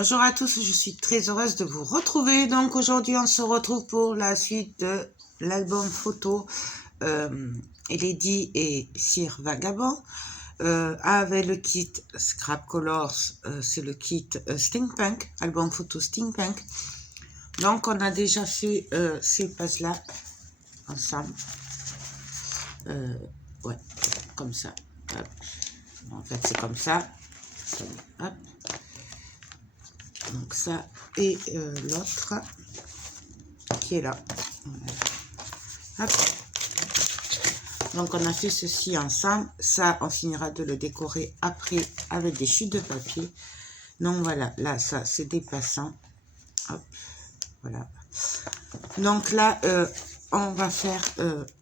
Bonjour à tous, je suis très heureuse de vous retrouver. Donc aujourd'hui on se retrouve pour la suite de l'album photo Lady et Sir Vagabond avec le kit Scrap Colors, c'est le kit Steampunk, album photo Steampunk. Donc on a déjà fait ces pages là ensemble, ouais, comme ça, hop. En fait c'est comme ça, hop. Donc ça et l'autre qui est là. Voilà. Donc on a fait ceci ensemble. Ça on finira de le décorer après avec des chutes de papier. Donc voilà, là ça c'est déplaçant. Hop, voilà. Donc là on va faire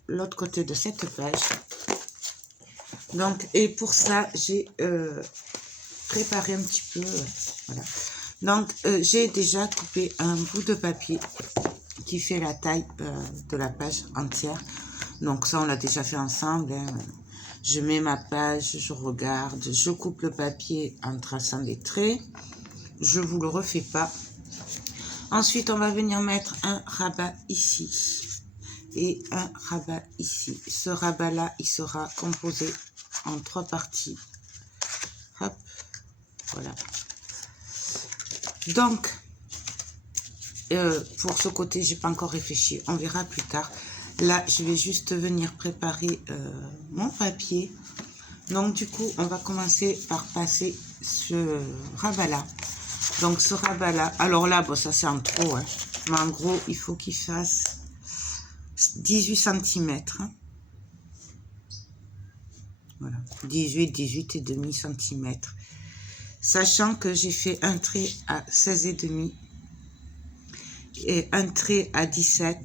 l'autre côté de cette page. Donc et pour ça j'ai préparé un petit peu. Voilà. Donc, j'ai déjà coupé un bout de papier qui fait la taille de la page entière. Donc, ça, on l'a déjà fait ensemble. Hein. Je mets ma page, je regarde, je coupe le papier en traçant des traits. Je vous le refais pas. Ensuite, on va venir mettre un rabat ici et un rabat ici. Ce rabat-là, il sera composé en 3 parties. Hop, voilà. Donc, pour ce côté, j'ai pas encore réfléchi. On verra plus tard. Là, je vais juste venir préparer mon papier. Donc, du coup, on va commencer par passer ce rabat-là. Donc, ce rabat-là, alors là, bon, ça c'est en trop. Hein. Mais en gros, il faut qu'il fasse 18 cm. Hein. Voilà, 18,5 cm. Sachant que j'ai fait un trait à 16,5 et un trait à 17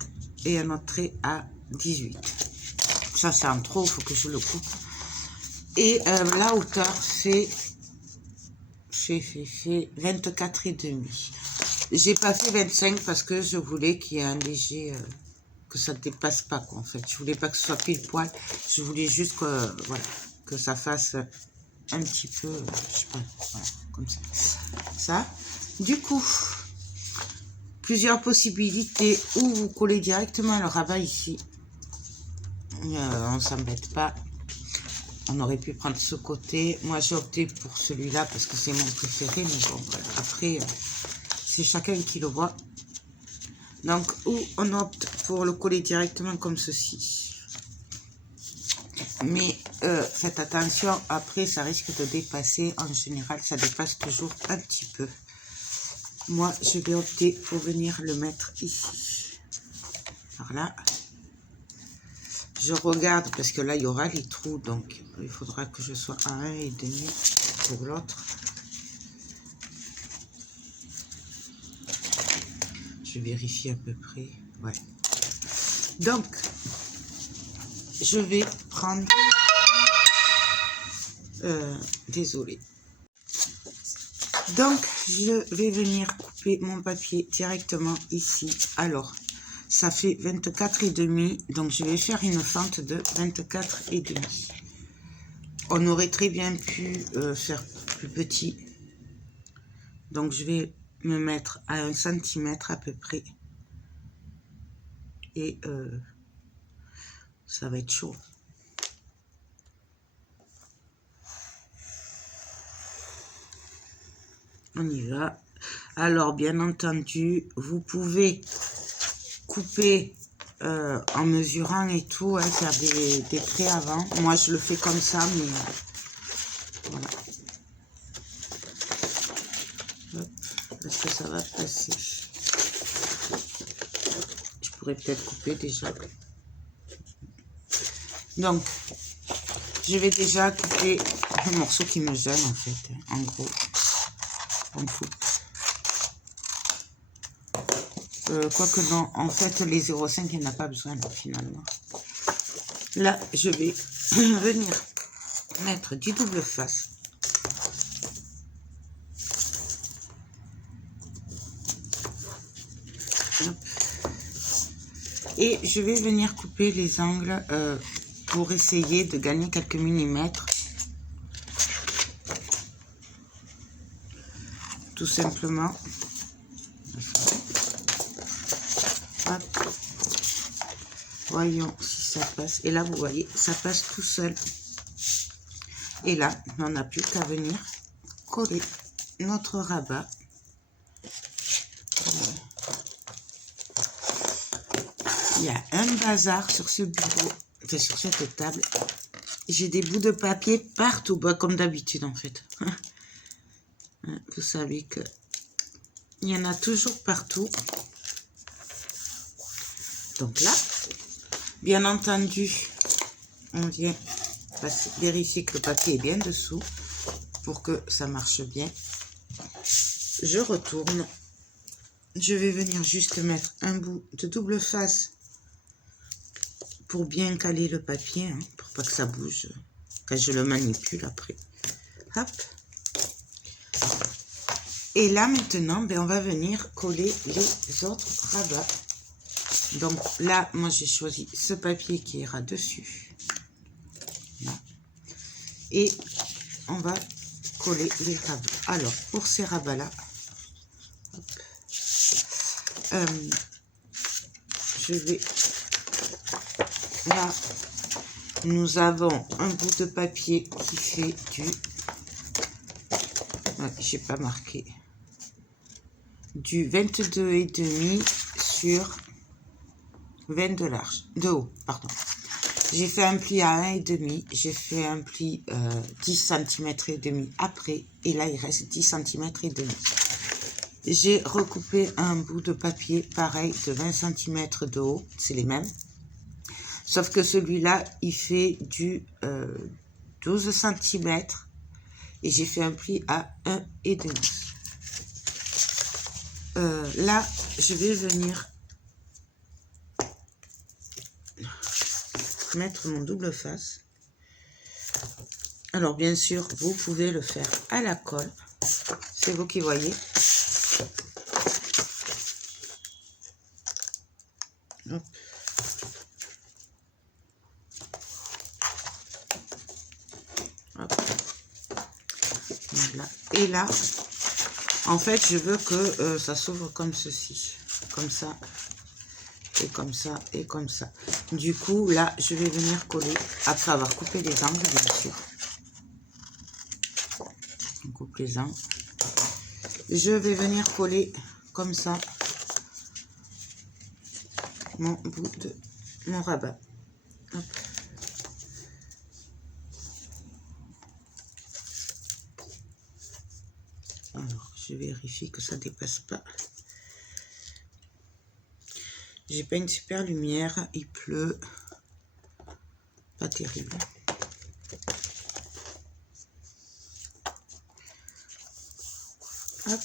et un autre trait à 18. Ça c'est en trop, il faut que je le coupe. Et la hauteur fait 24,5. J'ai pas fait 25 parce que je voulais qu'il y ait un léger, que ça ne dépasse pas quoi en fait. Je voulais pas que ce soit pile poil, je voulais juste que, voilà, que ça fasse un petit peu, je sais pas, voilà, comme ça. Ça, du coup, plusieurs possibilités où vous collez directement le rabat ici. On s'embête pas. On aurait pu prendre ce côté. Moi, j'ai opté pour celui-là parce que c'est mon préféré. Mais bon, voilà. Après, c'est chacun qui le voit. Donc, ou on opte pour le coller directement comme ceci. Mais faites attention, après ça risque de dépasser. En général, ça dépasse toujours un petit peu. Moi, je vais opter pour venir le mettre ici. Par là. Je regarde parce que là, il y aura les trous. Donc, il faudra que je sois à 1,5 pour l'autre. Je vérifie à peu près. Ouais. Donc, je vais prendre... désolé. Donc, je vais venir couper mon papier directement ici. Alors, ça fait 24,5. Donc, je vais faire une fente de 24,5. On aurait très bien pu faire plus petit. Donc, je vais me mettre à 1 cm à peu près. Et ça va être chaud. On y va. Alors, bien entendu, vous pouvez couper en mesurant et tout, hein, faire des traits avant. Moi, je le fais comme ça, mais voilà. Est-ce que ça va passer? Je pourrais peut-être couper déjà. Donc, je vais déjà couper un morceau qui me gêne, en fait, en gros. On coupe. Quoique non, en fait, les 0,5, il n'y en a pas besoin, là, finalement. Là, je vais venir mettre du double face. Hop. Et je vais venir couper les angles pour essayer de gagner quelques millimètres. tout simplement. Hop. Voyons si ça passe. Et là, vous voyez, ça passe tout seul. Et là, on n'a plus qu'à venir coller notre rabat. Il y a un bazar sur ce bureau, enfin sur cette table. J'ai des bouts de papier partout, bah, comme d'habitude en fait. Vous savez que il y en a toujours partout. Donc là, bien entendu, on vient vérifier que le papier est bien dessous pour que ça marche bien. Je retourne. Je vais venir juste mettre un bout de double face pour bien caler le papier, hein, pour pas que ça bouge quand je le manipule après. Hop. Et là maintenant, ben, on va venir coller les autres rabats. Donc là, moi j'ai choisi ce papier qui ira dessus. Là. Et on va coller les rabats. Alors pour ces rabats là, je vais... Là, nous avons un bout de papier qui fait du... Ouais, j'ai pas marqué. Du 22,5 sur 20 de large. De haut, pardon. J'ai fait un pli à 1,5. J'ai fait un pli 10 cm et demi après. Et là, il reste 10 cm et demi. J'ai recoupé un bout de papier pareil de 20 cm de haut. C'est les mêmes. Sauf que celui-là, il fait du 12 cm. Et j'ai fait un pli à 1,5. Là, je vais venir mettre mon double face. Alors, bien sûr, vous pouvez le faire à la colle. C'est vous qui voyez. Hop. Hop. Voilà. Et là, en fait, je veux que ça s'ouvre comme ceci. Comme ça. Et comme ça. Et comme ça. Du coup, là, je vais venir coller. Après avoir coupé les angles, bien sûr. On coupe les angles. Je vais venir coller comme ça mon bout de mon rabat. Hop. Alors, je vérifie que ça dépasse pas. J'ai pas une super lumière, il pleut. Pas terrible. Hop.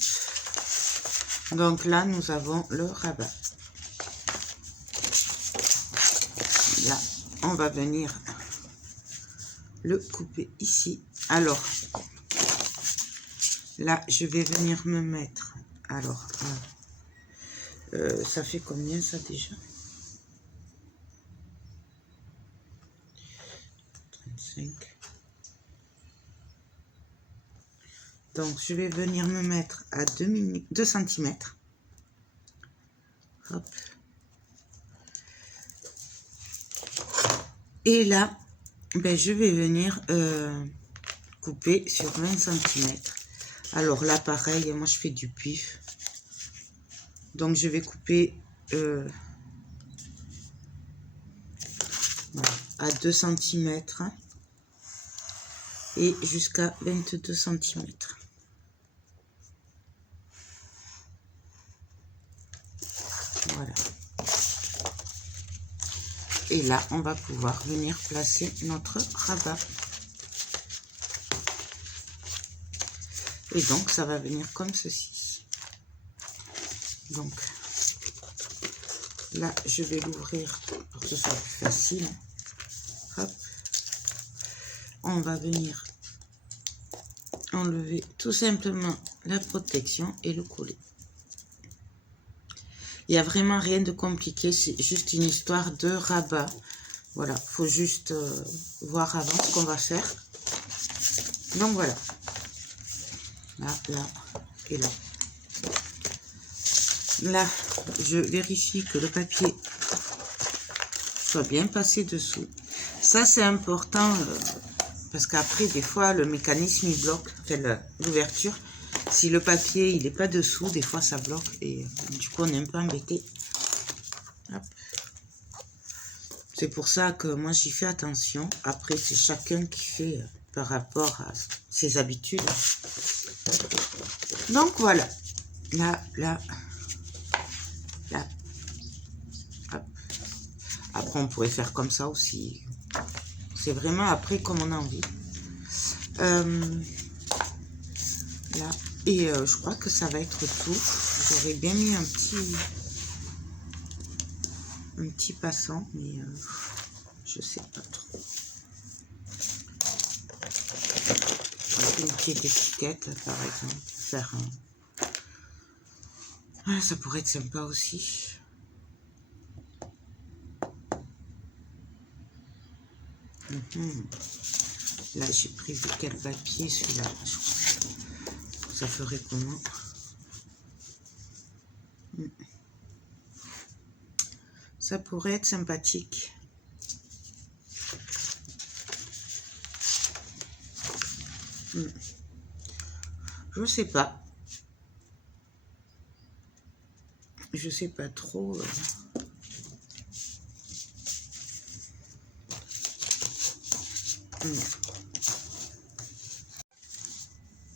Donc là, nous avons le rabat. Là, on va venir le couper ici. Alors, là, je vais venir me mettre. Alors, ça fait combien ça déjà? 35. Donc, je vais venir me mettre à 2 cm. Hop. Et là, ben, je vais venir couper sur 20 cm. Alors là, pareil, moi je fais du pif. Donc, je vais couper voilà, à 2 cm et jusqu'à 22 cm. Voilà. Et là, on va pouvoir venir placer notre rabat. Et donc, ça va venir comme ceci. Donc, là, je vais l'ouvrir pour que ce soit plus facile. Hop. On va venir enlever tout simplement la protection et le coller. Il n'y a vraiment rien de compliqué, c'est juste une histoire de rabat. Voilà, il faut juste voir avant ce qu'on va faire. Donc voilà. Là, là et là. Là, je vérifie que le papier soit bien passé dessous. Ça, c'est important parce qu'après, des fois, le mécanisme, il bloque, enfin, l'ouverture. Si le papier, il n'est pas dessous, des fois, ça bloque et du coup, on est un peu embêté. C'est pour ça que moi, j'y fais attention. Après, c'est chacun qui fait par rapport à ses habitudes. Donc, voilà. Là. Hop. Après, on pourrait faire comme ça aussi. C'est vraiment après comme on a envie. Là. Et je crois que ça va être tout. J'aurais bien mis un petit passant, mais je sais pas trop. Une petite étiquette, par exemple. Faire un... Ah, ça pourrait être sympa aussi. Là, j'ai prévu quel papier, celui-là. Ça ferait comment? Ça pourrait être sympathique. Je sais pas. Je sais pas trop.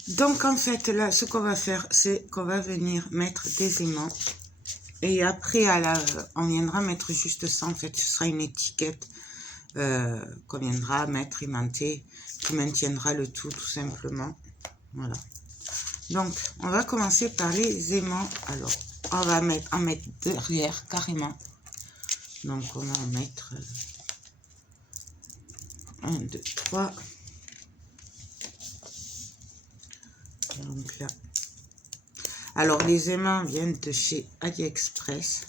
Donc en fait là, ce qu'on va faire, c'est qu'on va venir mettre des aimants. Et après, on viendra mettre juste ça. En fait, ce sera une étiquette qu'on viendra mettre aimantée, qui maintiendra le tout simplement. Voilà. Donc, on va commencer par les aimants. Alors, on va en mettre derrière carrément. Donc, on va en mettre 1, 2, 3. Donc là. Alors, les aimants viennent de chez AliExpress.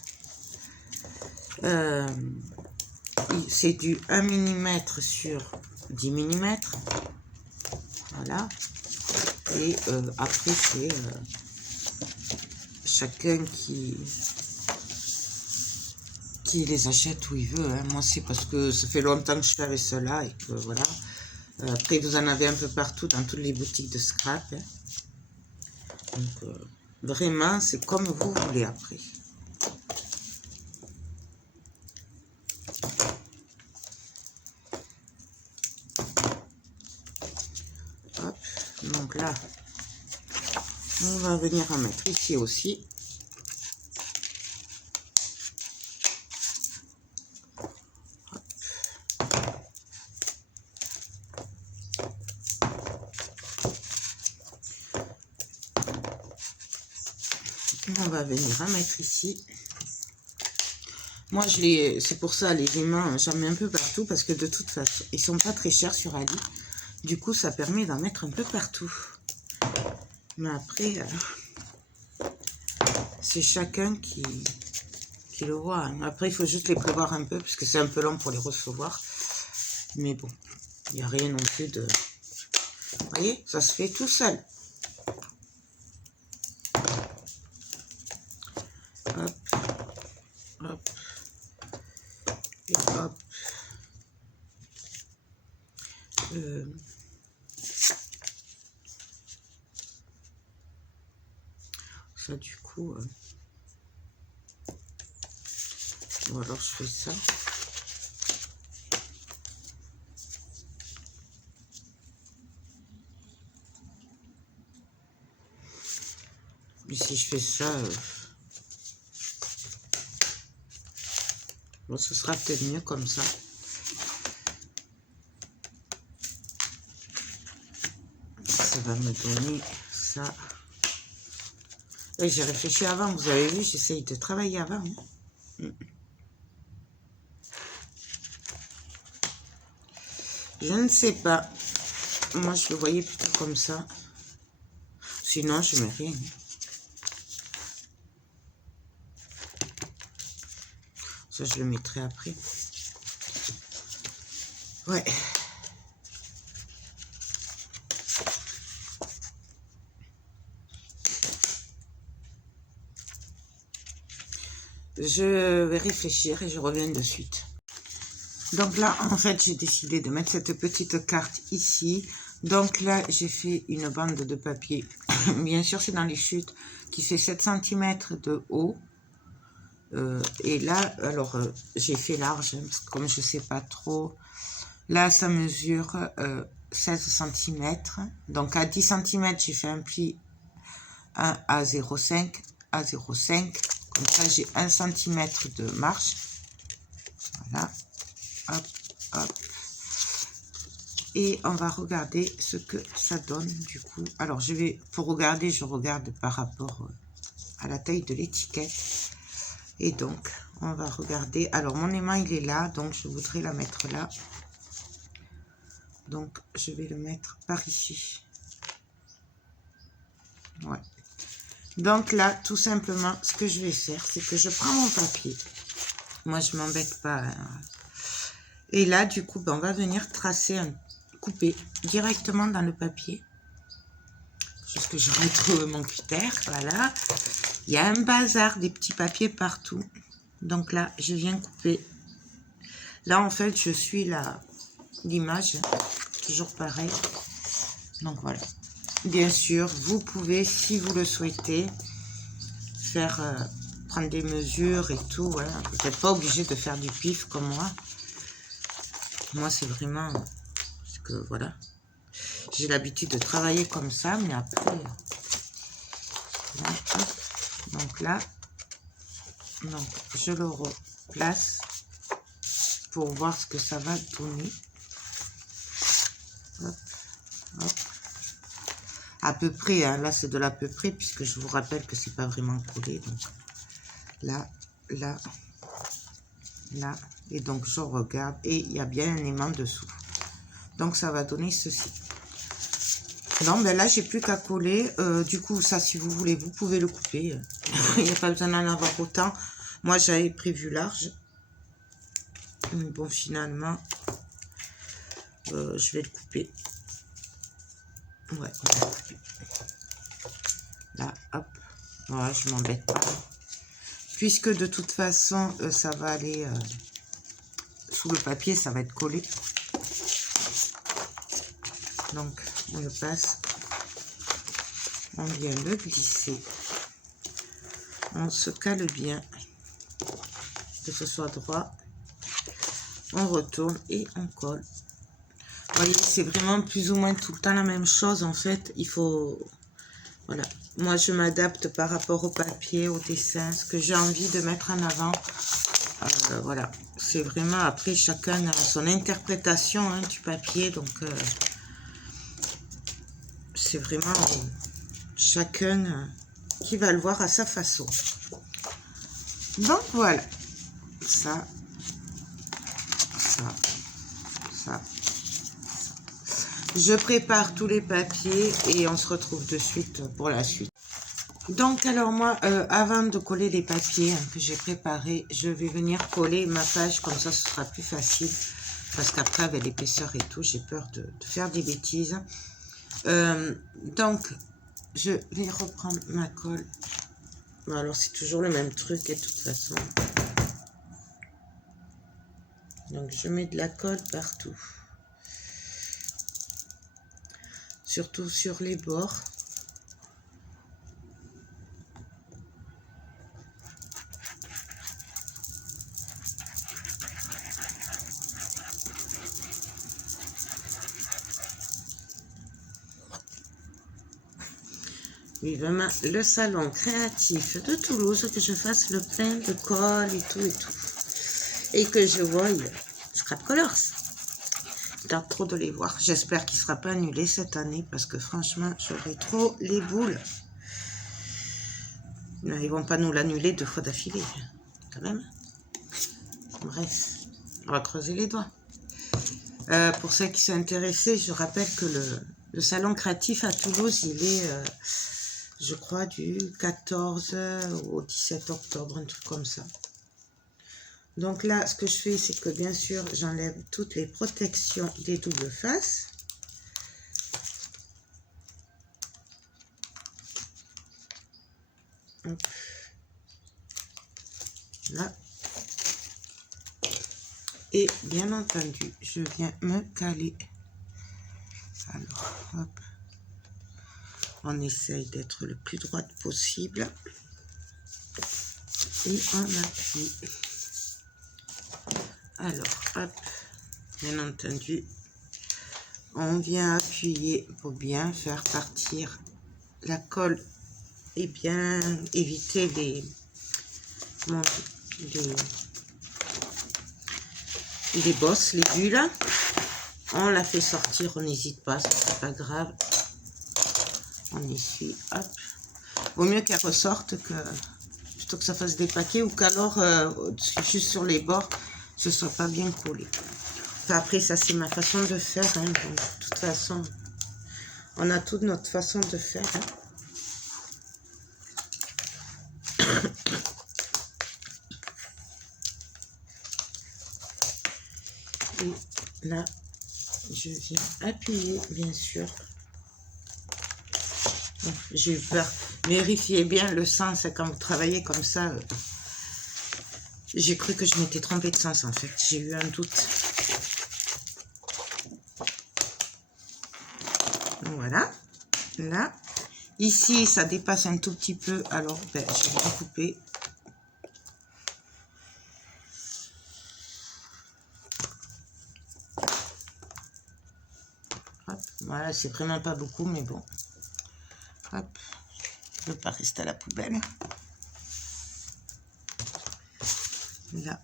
C'est du 1 mm sur 10 mm. Voilà. Et après, c'est chacun qui les achète où il veut. Hein. Moi, c'est parce que ça fait longtemps que je fais avec cela et que voilà. Après, vous en avez un peu partout dans toutes les boutiques de scrap. Hein. Donc, vraiment, c'est comme vous voulez après. Hop. Donc là, on va venir en mettre ici aussi. On va venir en mettre ici. Moi, c'est pour ça, les aimants, j'en mets un peu partout parce que de toute façon, ils sont pas très chers sur Ali. Du coup, ça permet d'en mettre un peu partout. Mais après, c'est chacun qui le voit. Hein. Après, il faut juste les prévoir un peu parce que c'est un peu long pour les recevoir. Mais bon, il n'y a rien non plus de... Vous voyez, ça se fait tout seul. Hop, hop, et hop. Ça, du coup... Ou alors, je fais ça. Mais si je fais ça... Bon, ce sera peut-être mieux comme ça. Ça va me donner ça. Et j'ai réfléchi avant, vous avez vu, j'essaye de travailler avant. Hein. Je ne sais pas. Moi, je le voyais plutôt comme ça. Sinon, je mets rien. Ça, je le mettrai après. Ouais. Je vais réfléchir et je reviens de suite. Donc là, en fait, j'ai décidé de mettre cette petite carte ici. Donc là, j'ai fait une bande de papier. Bien sûr, c'est dans les chutes qui fait 7 cm de haut. Et là, alors, j'ai fait large, parce que comme je ne sais pas trop. Là, ça mesure 16 cm. Donc à 10 cm, j'ai fait un pli 1 à 0,5 à 0,5. Comme ça, j'ai 1 cm de marge. Voilà. Hop, hop. Et on va regarder ce que ça donne du coup. Alors, pour regarder, je regarde par rapport à la taille de l'étiquette. Et donc, on va regarder. Alors, mon aimant, il est là. Donc, je voudrais la mettre là. Donc, je vais le mettre par ici. Ouais. Donc là, tout simplement, ce que je vais faire, c'est que je prends mon papier. Moi, je m'embête pas. Hein. Et là, du coup, ben, on va venir tracer, couper directement dans le papier. Juste que je retrouve mon cutter. Voilà. Il y a un bazar, des petits papiers partout. Donc là, je viens couper. Là, en fait, je suis l'image. Toujours pareil. Donc voilà. Bien sûr, vous pouvez, si vous le souhaitez, faire prendre des mesures et tout. Voilà. Vous n'êtes pas obligé de faire du pif comme moi. Moi, c'est vraiment... Parce que voilà. J'ai l'habitude de travailler comme ça, mais après... Là, donc là, donc, je le replace pour voir ce que ça va donner. Hop, hop. À peu près, hein, là c'est de l'à peu près, puisque je vous rappelle que c'est pas vraiment collé. Donc là, là, là, et donc je regarde et il y a bien un aimant dessous. Donc ça va donner ceci. Non, ben là j'ai plus qu'à coller. Du coup, ça, si vous voulez, vous pouvez le couper. Il n'y a pas besoin d'en avoir autant. Moi, j'avais prévu large. Mais bon, finalement, je vais le couper. Ouais, on va le couper. Là, hop. Voilà, je m'embête pas. Puisque de toute façon, ça va aller sous le papier, ça va être collé. Donc, on le passe. On vient le glisser. On se cale bien. Que ce soit droit. On retourne et on colle. Vous voyez, c'est vraiment plus ou moins tout le temps la même chose. En fait, il faut... Voilà. Moi, je m'adapte par rapport au papier, au dessin, ce que j'ai envie de mettre en avant. Voilà. C'est vraiment, après, chacun a son interprétation hein, du papier. Donc, c'est vraiment chacun qui va le voir à sa façon. Donc, voilà. Ça, ça, ça. Je prépare tous les papiers et on se retrouve de suite pour la suite. Donc, alors moi, avant de coller les papiers hein, que j'ai préparés, je vais venir coller ma page, comme ça, ce sera plus facile. Parce qu'après, avec l'épaisseur et tout, j'ai peur de faire des bêtises. Donc, je vais reprendre ma colle. Bon, alors, c'est toujours le même truc, et de toute façon. Donc, je mets de la colle partout. Surtout sur les bords. Vivement le salon créatif de Toulouse, que je fasse le plein de colle et tout et tout. Et que je voie Scrap Colors. J'ai trop de les voir. J'espère qu'il ne sera pas annulé cette année parce que franchement, j'aurais trop les boules. Non, ils ne vont pas nous l'annuler 2 fois d'affilée, quand même. Bref, on va creuser les doigts. Pour ceux qui sont intéressés, je rappelle que le salon créatif à Toulouse, il est... je crois du 14 au 17 octobre, un truc comme ça. Donc là, ce que je fais, c'est que bien sûr, j'enlève toutes les protections des doubles faces. Hop. là. Et bien entendu, je viens me caler. Alors, hop. On essaye d'être le plus droite possible. Et on appuie. Alors, hop. Bien entendu, on vient appuyer pour bien faire partir la colle et bien éviter les bosses, les bulles. On la fait sortir, on n'hésite pas, c'est pas grave. On essuie, hop. Vaut mieux qu'elle ressorte plutôt que ça fasse des paquets ou qu'alors juste sur les bords ce soit pas bien collé. Enfin, après ça c'est ma façon de faire, hein. Donc, de toute façon on a toute notre façon de faire, hein. Et là je viens appuyer bien sûr. J'ai eu peur. Vérifiez bien le sens quand vous travaillez comme ça. J'ai cru que je m'étais trompée de sens en fait. J'ai eu un doute. Voilà. Là. Ici, ça dépasse un tout petit peu. Alors, ben, je vais recouper. Hop. Voilà, c'est vraiment pas beaucoup, mais bon. Hop. Je ne veux pas rester à la poubelle. Là.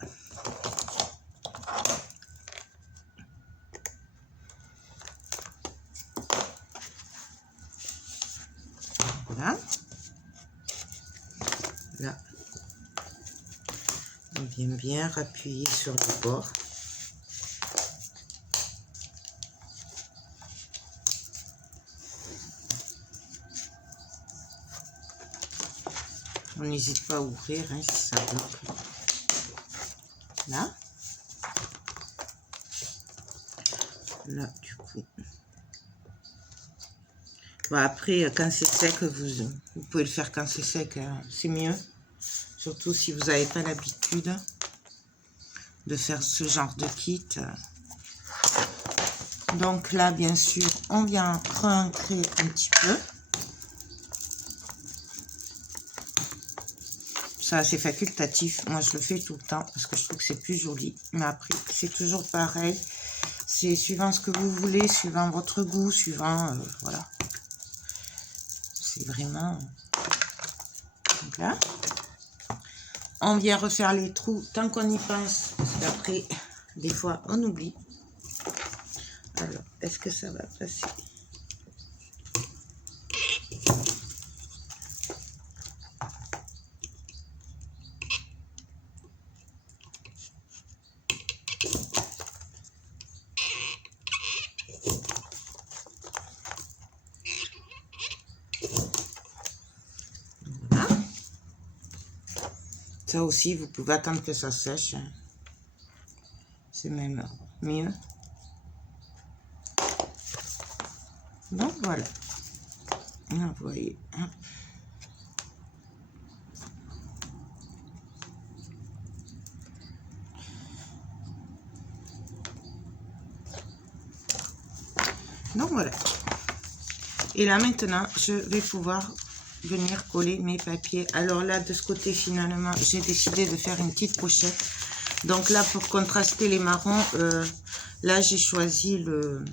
Voilà. Là. On vient bien appuyer sur le bord. On n'hésite pas à ouvrir, hein, si ça bloque. Là. Là, du coup. Bon, après, quand c'est sec, vous pouvez le faire quand c'est sec, hein, c'est mieux. Surtout si vous n'avez pas l'habitude de faire ce genre de kit. Donc là, bien sûr, on vient re-ancrer un petit peu. Ça, c'est facultatif. Moi, je le fais tout le temps parce que je trouve que c'est plus joli. Mais après, c'est toujours pareil. C'est suivant ce que vous voulez, suivant votre goût, suivant... voilà. C'est vraiment... Donc là, on vient refaire les trous tant qu'on y pense. Parce qu'après, des fois, on oublie. Alors, est-ce que ça va passer ? Ça aussi, vous pouvez attendre que ça sèche. C'est même mieux. Donc voilà. Vous voyez. Donc voilà. Et là maintenant, je vais pouvoir venir coller mes papiers. Alors là, de ce côté, finalement, j'ai décidé de faire une petite pochette. Donc là, pour contraster les marrons, là, j'ai choisi le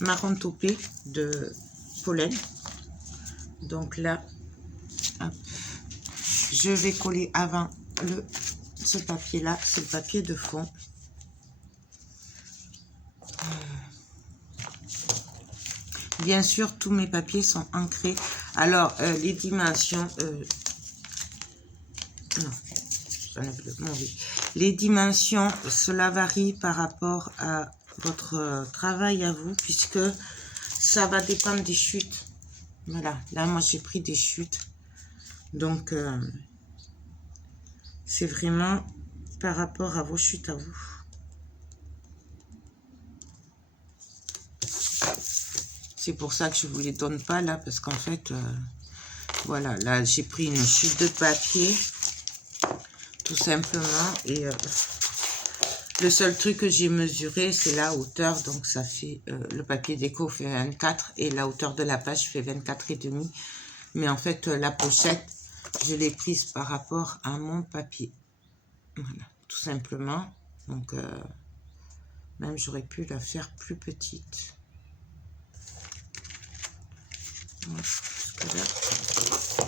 marron taupé de Pollen. Donc là, hop, je vais coller avant ce papier-là. C'est le papier de fond. Bien sûr, tous mes papiers sont ancrés. Alors, les dimensions... non, j'enlève le mauvais. Les dimensions, cela varie par rapport à votre travail à vous, puisque ça va dépendre des chutes. Voilà, là, moi, j'ai pris des chutes. Donc, c'est vraiment par rapport à vos chutes à vous. C'est pour ça que je ne vous les donne pas là, parce qu'en fait, voilà, là j'ai pris une chute de papier. De tout simplement. Et le seul truc que j'ai mesuré, c'est la hauteur. Donc, ça fait, le papier déco fait 24 et la hauteur de la page fait 24,5. Mais en fait, la pochette, je l'ai prise par rapport à mon papier. Voilà, tout simplement. Donc, même j'aurais pu la faire plus petite. Ouais, parce que là,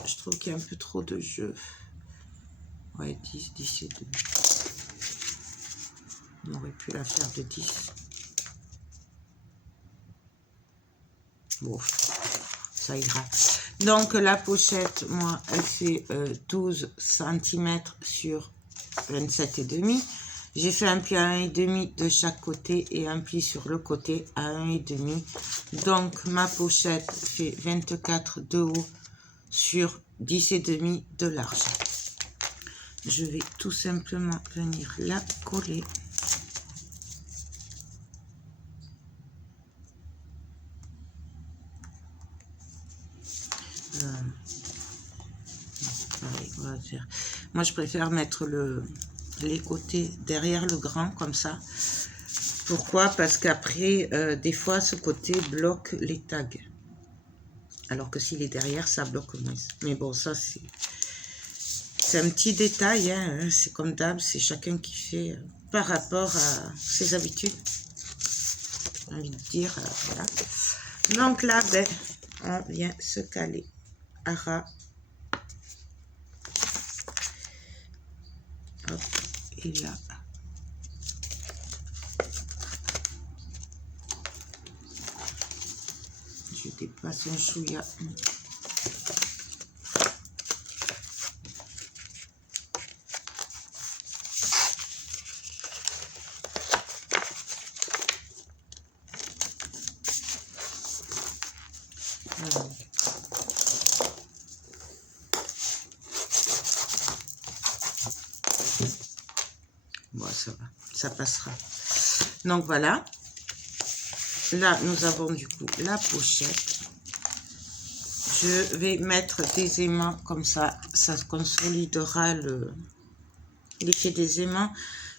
je trouve qu'il y a un peu trop de jeu. Ouais, 10 et 2. On aurait pu la faire de 10. Bon, ça ira. Donc, la pochette, moi, elle fait 12 cm sur 27,5. J'ai fait un pli à 1,5 de chaque côté et un pli sur le côté à 1,5. Donc, ma pochette fait 24 de haut sur 10,5 de large. Je vais tout simplement venir la coller. Pareil, on va faire. Moi, je préfère mettre les côtés derrière le grand, comme ça. Pourquoi? Parce qu'après, des fois, ce côté bloque les tags. Alors que s'il est derrière, ça bloque moins. Mais bon, ça, c'est un petit détail. Hein. C'est comme d'hab, c'est chacun qui fait par rapport à ses habitudes. J'ai envie de dire, voilà. Donc là, ben, on vient se caler à ras. Hop, et là. Je dépasse un chouïa. Voilà. Bon, ça va, ça passera. Donc voilà. Là, nous avons du coup la pochette. Je vais mettre des aimants comme ça consolidera l'effet des aimants,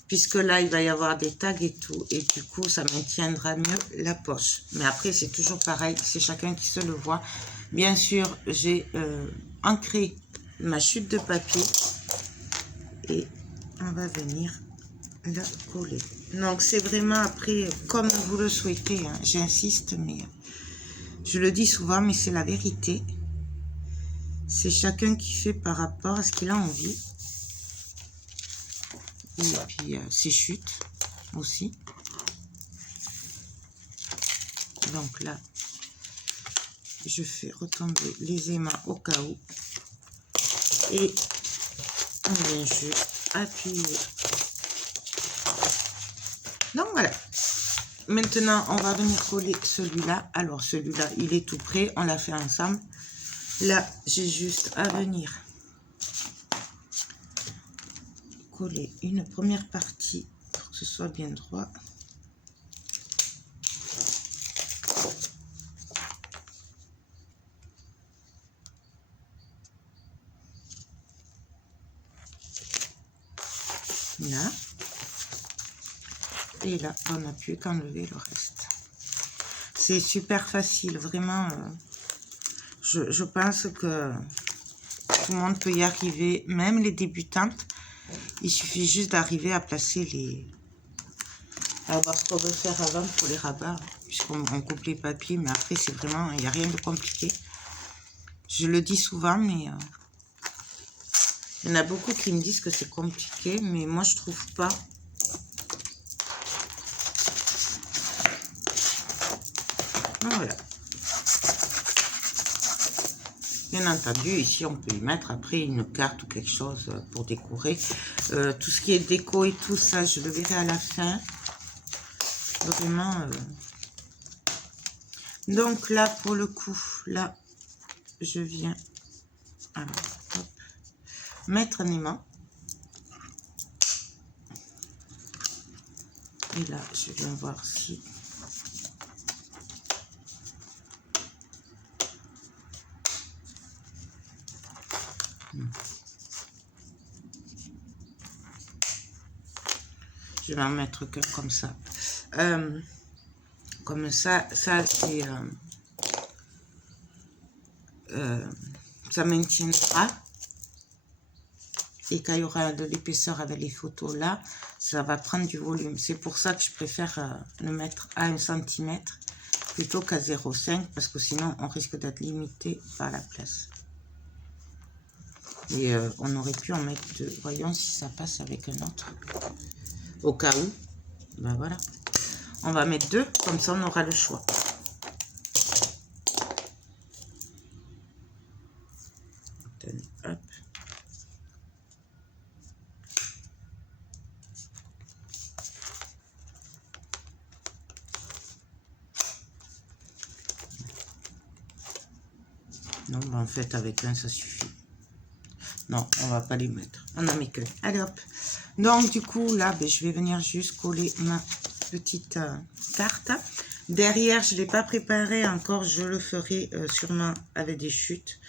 puisque là, il va y avoir des tags et tout, et du coup, ça maintiendra mieux la poche. Mais après, c'est toujours pareil, c'est chacun qui se le voit. Bien sûr, j'ai ancré ma chute de papier, et on va venir la coller. Donc, c'est vraiment après, comme vous le souhaitez, hein. J'insiste, mais je le dis souvent, mais c'est la vérité. C'est chacun qui fait par rapport à ce qu'il a envie. Et puis, ses chutes aussi. Donc là, je fais retomber les aimants au cas où. Et on vient juste appuyer. Donc voilà. Maintenant, on va venir coller celui-là. Alors, celui-là, il est tout prêt. On l'a fait ensemble. Là, j'ai juste à venir coller une première partie pour que ce soit bien droit. Là. Et là, on n'a plus qu'à enlever le reste. C'est super facile, vraiment. Je pense que tout le monde peut y arriver, même les débutantes. Il suffit juste d'arriver à placer les... à voir ce qu'on veut faire avant pour les rabats, puisqu'on coupe les papiers, mais après, c'est vraiment... il n'y a rien de compliqué. Je le dis souvent, mais... il y en a beaucoup qui me disent que c'est compliqué, mais moi, je trouve pas. Voilà. Bien entendu, ici, on peut y mettre après une carte ou quelque chose pour décorer. Tout ce qui est déco et tout ça, je le verrai à la fin. Vraiment. Donc là, pour le coup, là, je viens alors, hop, mettre un aimant. Et là, je viens voir si... Je vais en mettre qu'un comme ça. Comme ça, c'est... ça maintiendra. Et quand il y aura de l'épaisseur avec les photos là, ça va prendre du volume. C'est pour ça que je préfère le mettre à 1 cm plutôt qu'à 0,5 parce que sinon on risque d'être limité par la place. Et on aurait pu en mettre 2. Voyons si ça passe avec un autre. Au cas où. Ben voilà. On va mettre 2, comme ça on aura le choix. Hop. Non, ben en fait avec un ça suffit. Non, on va pas les mettre. On en met que. Allez hop. Donc du coup là, ben, je vais venir juste coller ma petite carte. Derrière, je ne l'ai pas préparé encore. Je le ferai sûrement avec des chutes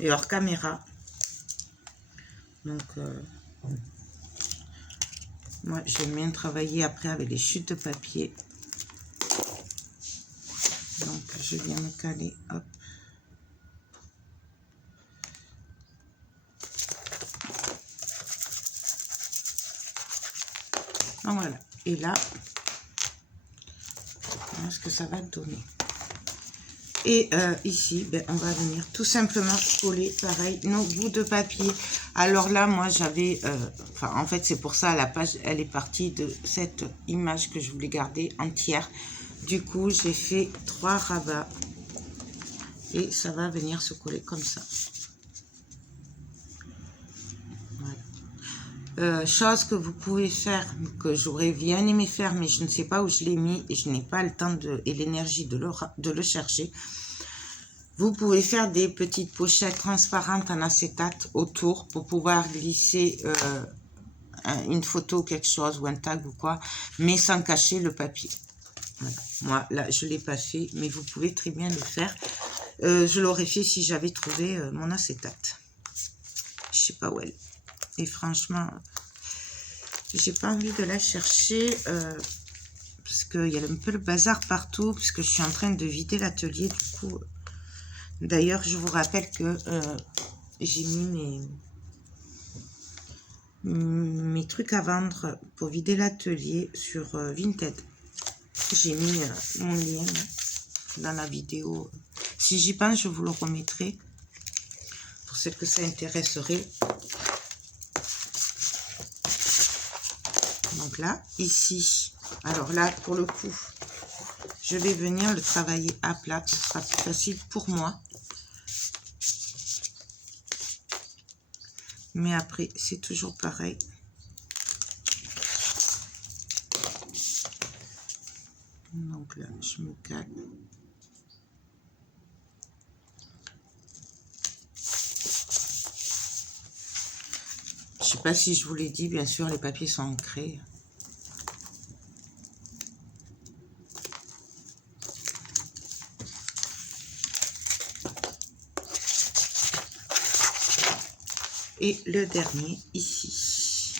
et hors caméra. Donc moi j'aime bien travailler après avec les chutes de papier. Donc je viens me caler. Hop. Donc voilà, et là, voilà ce que ça va donner. Et ici, ben, on va venir tout simplement coller, pareil, nos bouts de papier. Alors là, moi, j'avais, en fait, c'est pour ça, la page, elle est partie de cette image que je voulais garder entière. Du coup, j'ai fait 3 rabats et ça va venir se coller comme ça. Chose que vous pouvez faire, que j'aurais bien aimé faire, mais je ne sais pas où je l'ai mis et je n'ai pas le temps et l'énergie de le chercher. Vous pouvez faire des petites pochettes transparentes en acétate autour pour pouvoir glisser une photo, quelque chose ou un tag ou quoi, mais sans cacher le papier. Voilà. Moi, là, je ne l'ai pas fait, mais vous pouvez très bien le faire. Je l'aurais fait si j'avais trouvé mon acétate. Je ne sais pas où elle est. Et franchement, j'ai pas envie de la chercher parce qu'il y a un peu le bazar partout, puisque je suis en train de vider l'atelier. Du coup, d'ailleurs, je vous rappelle que j'ai mis mes trucs à vendre pour vider l'atelier sur Vinted. J'ai mis mon lien dans la vidéo. Si j'y pense, je vous le remettrai pour celles que ça intéresserait. Donc là, ici, alors là, pour le coup, je vais venir le travailler à plat. Ce sera plus facile pour moi. Mais après, c'est toujours pareil. Donc là, je me cale. Je sais pas si je vous l'ai dit, bien sûr, les papiers sont ancrés. Et le dernier ici.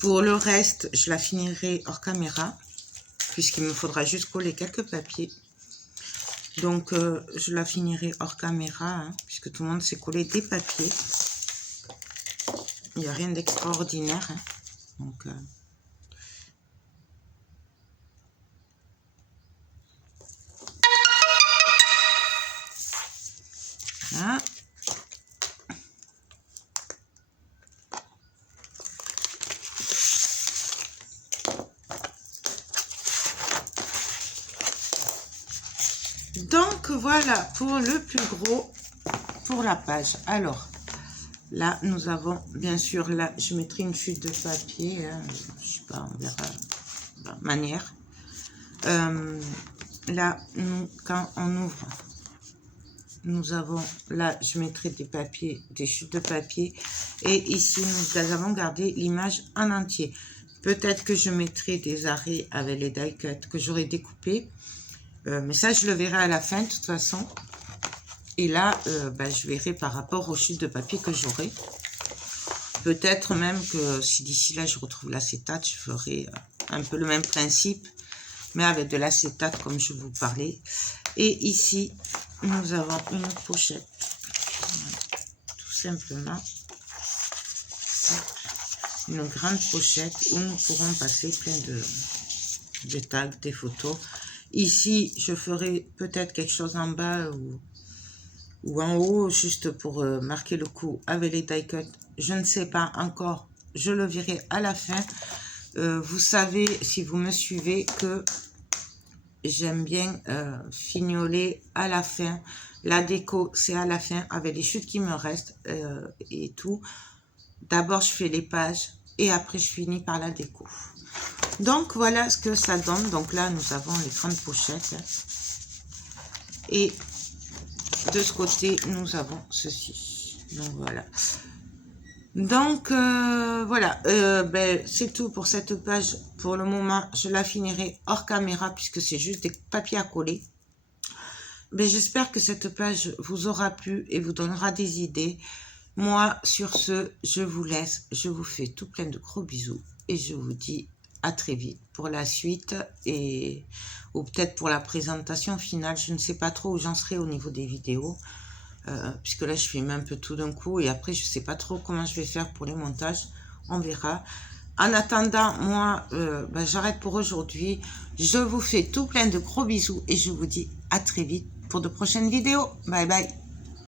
Pour le reste, je la finirai hors caméra, puisqu'il me faudra juste coller quelques papiers. Donc, je la finirai hors caméra, hein, puisque tout le monde s'est collé des papiers. Il n'y a rien d'extraordinaire. Hein. Donc, voilà. Donc, voilà pour le plus gros, pour la page. Alors, là, nous avons, bien sûr, là, je mettrai une chute de papier. Hein, je sais pas, on verra la manière. Là, quand on ouvre, nous avons, là, je mettrai des papiers, des chutes de papier. Et ici, nous avons gardé l'image en entier. Peut-être que je mettrai des arrêts avec les die cuts que j'aurai découpés. Mais ça, je le verrai à la fin, de toute façon. Et là, je verrai par rapport aux chutes de papier que j'aurai. Peut-être même que si d'ici là je retrouve l'acétate, je ferai un peu le même principe, mais avec de l'acétate comme je vous parlais. Et ici, nous avons une pochette, tout simplement. Une grande pochette où nous pourrons passer plein de tags, des photos. Ici, je ferai peut-être quelque chose en bas ou en haut, juste pour marquer le coup avec les die cuts. Je ne sais pas encore, je le verrai à la fin. Vous savez, si vous me suivez, que j'aime bien fignoler à la fin. La déco, c'est à la fin, avec les chutes qui me restent et tout. D'abord, je fais les pages et après, je finis par la déco. Donc, voilà ce que ça donne. Donc là, nous avons les grandes pochettes. Et de ce côté, nous avons ceci. Donc, voilà. Donc, voilà. C'est tout pour cette page. Pour le moment, je la finirai hors caméra puisque c'est juste des papiers à coller. J'espère que cette page vous aura plu et vous donnera des idées. Moi, sur ce, je vous laisse. Je vous fais tout plein de gros bisous. Et je vous dis à très vite pour la suite. Ou peut-être pour la présentation finale. Je ne sais pas trop où j'en serai au niveau des vidéos. Puisque là, je filme un peu tout d'un coup. Et après, je ne sais pas trop comment je vais faire pour les montages. On verra. En attendant, moi, j'arrête pour aujourd'hui. Je vous fais tout plein de gros bisous. Et je vous dis à très vite pour de prochaines vidéos. Bye bye.